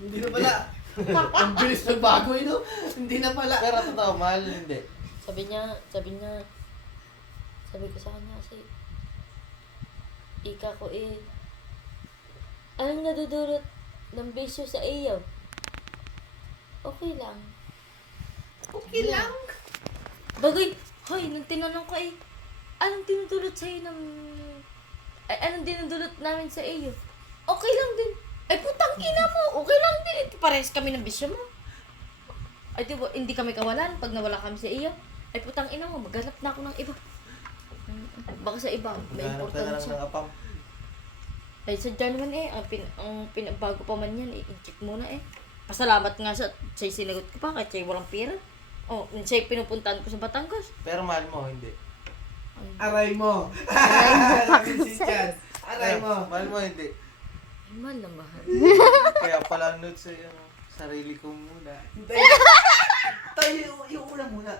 Hindi na pala. Ang bilis nagbago no? Hindi na pala. Pero totoo, mahal hindi. Sabi ko sa kanya kasi, ika ko anong nadudulot ng bisyo sa iyo? Okay lang. Okay lang. Bagay, hoy, nung tinanong ko anong dinudulot sa'yo anong dinudulot namin sa iyo? Okay lang din. Ay, putang ina mo, okay lang din. Parehas kami ng bisyo mo. Ay, di ba, hindi kami kawalan pag nawala kami sa iyo. Ay, putang ina mo, maghanap na ako ng iba. Baka sa iba, may Maghanap ka na lang importansya. ng apam. Ay, sadya naman ang pinabago pa man yan, i-check muna Pasalamat nga sa'yo sinagot ko pa, kahit sa'yo walang pera. Sa'yo pinupuntahan ko sa Batangas. Pero mahal mo, hindi. Aray mo. Aray si Chan. Aray mo. Mahal mo, hindi. Ay, mahal na mahal. Kaya pala note sa sarili ko muna. Tayo, yung una muna.